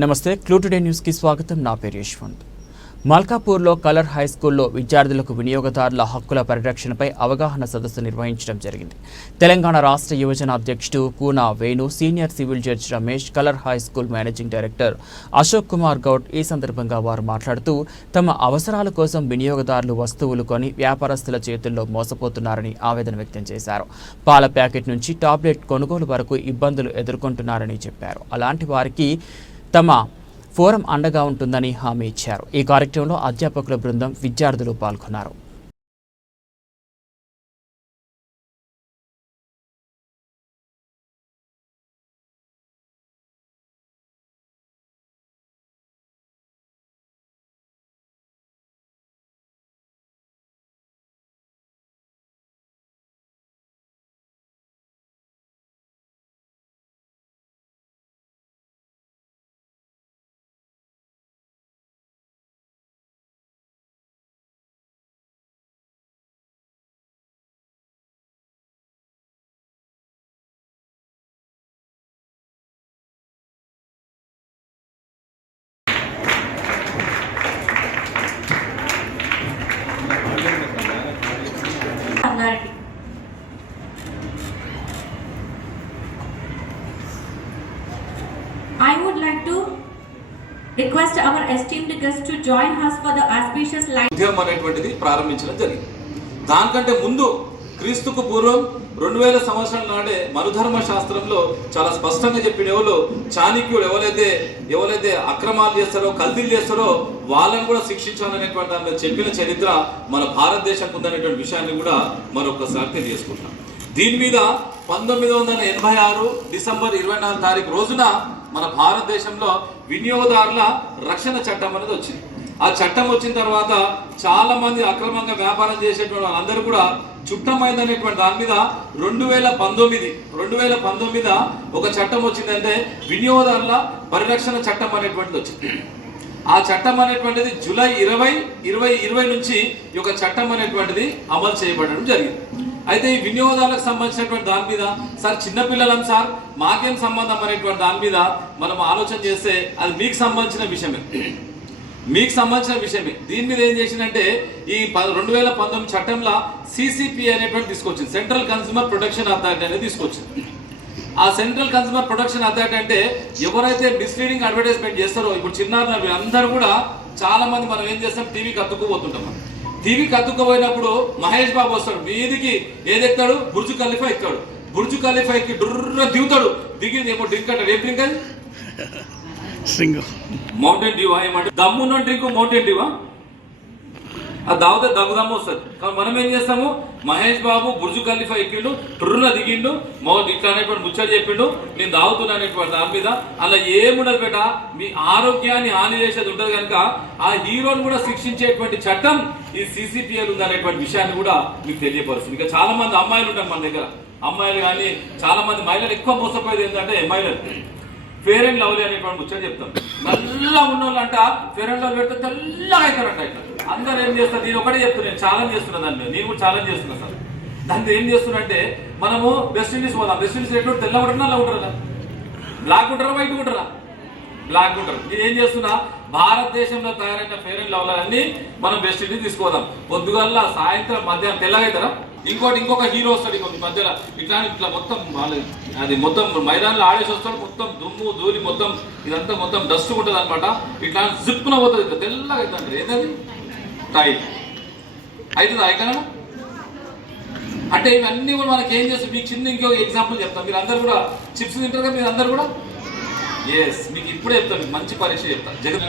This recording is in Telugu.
నమస్తే క్లూ టుడే న్యూస్ కి స్వాగతం. నా పేరు యశ్వంత్. మల్కాపూర్లో కలర్ హై స్కూల్లో విద్యార్థులకు వినియోగదారుల హక్కుల పరిరక్షణపై అవగాహన సదస్సు నిర్వహించడం జరిగింది. తెలంగాణ రాష్ట్ర యువజన అధ్యక్షుడు Kuna Venu, senior civil judge Ramesh, colour high school managing director Ashok Kumar Goud ఈ సందర్భంగా వారు మాట్లాడుతూ తమ అవసరాల కోసం వినియోగదారులు వస్తువులు కొని వ్యాపారస్తుల చేతుల్లో మోసపోతున్నారని ఆవేదన వ్యక్తం చేశారు. పాల ప్యాకెట్ నుంచి టాబ్లెట్ కొనుగోలు వరకు ఇబ్బందులు ఎదుర్కొంటున్నారని చెప్పారు. అలాంటి వారికి తమ ఫోరం అండగా ఉంటుందని హామీ ఇచ్చారు. ఈ కార్యక్రమంలో అధ్యాపకుల బృందం, విద్యార్థులు పాల్గొన్నారు. I would like to request our esteemed guests to join us for the auspicious light. ఉద్యమం అనేటువంటిది ప్రారంభించడం జరిగింది. దానికంటే ముందు క్రీస్తుకు పూర్వం 2000 సంవత్సరాల నాడే మనుధర్మ శాస్త్రంలో చాలా స్పష్టంగా చెప్పిన చాణక్యుడు ఎవరైతే అక్రమాలు చేస్తారో, కల్తీలు చేస్తారో వాళ్ళని కూడా శిక్షించాలనేటువంటి దాని మీద చెప్పిన చరిత్ర మన భారతదేశం ఉందనేటువంటి విషయాన్ని కూడా మరొకసారి తెలియజేసుకుంటున్నాం. దీని మీద 1986 డిసెంబర్ 24 తారీఖు రోజున మన భారతదేశంలో వినియోగదారుల రక్షణ చట్టం అనేది వచ్చింది. ఆ చట్టం వచ్చిన తర్వాత చాలా మంది అక్రమంగా వ్యాపారం చేసేటువంటి వాళ్ళందరూ కూడా చుట్టమైందనేటువంటి దాని మీద 2019 ఒక చట్టం వచ్చిందంటే వినియోగదారుల పరిరక్షణ చట్టం అనేటువంటిది వచ్చింది. ఆ చట్టం అనేటువంటిది జూలై 2020 నుంచి ఈ యొక్క చట్టం అనేటువంటిది అమలు చేయబడడం జరిగింది. అయితే ఈ వినియోగదారులకు సంబంధించినటువంటి దాని మీద సార్ చిన్నపిల్లలం సార్ మాకేం సంబంధం అనేటువంటి దాని మీద మనం ఆలోచన చేస్తే అది మీకు సంబంధించిన విషయమే. దీని మీద ఏం చేసిందంటే ఈ 2019 చట్టంలో సిసిపి అనేటువంటి తీసుకొచ్చింది, సెంట్రల్ కన్స్యూమర్ ప్రొటెక్షన్ అథారిటీ అనేది తీసుకొచ్చింది. ఆ సెంట్రల్ కన్స్యూమర్ ప్రొటెక్షన్ అథారిటీ అంటే ఎవరైతే మిస్లీడింగ్ అడ్వర్టైజ్మెంట్ చేస్తారో, ఇప్పుడు చిన్నారులు అందరూ కూడా చాలా మంది మనం ఏం చేస్తాం, టీవీకి అతుక్కుపోతుంటాం. టీవీకి అతుక్కుపోయినప్పుడు మహేష్ బాబు వస్తాడు, మీదికి ఏదెక్తాడు, బుర్జు ఖలీఫా ఎక్కుతాడు. బుర్జు ఖలీఫా ఎక్కి డుర్ర దిగుతాడు. దిగి ఏమో డ్రింక్ అంటాడు. ఏం డ్రింక్ అది? మౌంటైన్ డ్యూవా? ఏమంటే దమ్మున్న డ్రింక్ మౌంటైన్ డ్యూవా? అది తాగితే దగ్గుదమ్ము వస్తుంది. కానీ మనం ఏం చేస్తాము, మహేష్ బాబు బుర్జు ఖలీఫా ఎక్కిండు, టుర్రున దిగిండు, ఇట్లా అనేటువంటి ముచ్చట చెప్పిండు, నేను తాగుతున్నా అనేటువంటి దాని మీద అలా ఏముండదు బేట. మీ ఆరోగ్యాన్ని హాని చేసేది ఉంటుంది కనుక ఆ హీరోని కూడా శిక్షించేటువంటి చట్టం ఈ సిసిపిఎల్ ఉందనేటువంటి విషయాన్ని కూడా మీకు తెలియపరుస్తుంది. ఇంకా చాలా మంది అమ్మాయిలు ఉంటారు మన దగ్గర, అమ్మాయిలు కానీ చాలా మంది మహిళలు ఎక్కువ మోసపోయేది ఏంటంటే మహిళలు ఫేర్ అండ్ లవ్లీ అనేటువంటి ముచ్చట చెప్తాం. నల్ల ఉన్న వాళ్ళంట ఫేర్ అండ్ లవ్లీ పెడితే తెల్లగా అవుతారంట. ఇట్లా అందరూ ఏం చేస్తారు, నేను ఒకటే చెప్తున్నా, నేను ఛాలెంజ్ చేస్తున్నా దాని మీద, నేను కూడా ఛాలెంజ్ చేస్తున్నా సార్. దాంతో ఏం చేస్తున్నంటే మనము వెస్ట్ ఇండీస్ పోదాం. వెస్ట్ ఇండీస్ ఎట్లా తెల్ల ఉంటారు, నల్ల ఉంటారా, బ్లాక్ ఉంటారా, వైట్ ఉంటారా? బ్లాక్ ఉంటారు. నేను ఏం చేస్తున్నా, భారతదేశంలో తయారైన ఫేర్ అండ్ లవ్లీ అన్ని మనం వెస్ట్ ఇండీస్ తీసుకోదాం. పొద్దుగల్లా సాయంత్రం మధ్యాహ్నం తెల్లగా అవుతారా? ఇంకొక హీరో వస్తాడు ఇంకొక మధ్యలో ఇట్లా మొత్తం అది మొత్తం మైదానంలో ఆడేసి వస్తాడు. మొత్తం దుమ్ము ధూళి మొత్తం ఇదంతా మొత్తం డస్ట్ ఉంటుంది అనమాట. ఇట్లా జిప్పున పోతుంది, ఇట్లా తెల్లగా అవుతుంది. ఏంటది? టైట్ అవుతుందా? అయినా అంటే ఇవన్నీ కూడా మనకి ఏం చేస్తాం, మీకు చిన్న ఇంకో ఎగ్జాంపుల్ చెప్తాం. మీరు అందరు కూడా చిప్స్ తింటారు కదా, మీరు అందరు కూడా. ఎస్, మీకు ఇప్పుడే చెప్తాను, మంచి పరీక్ష చెప్తాను. జగన్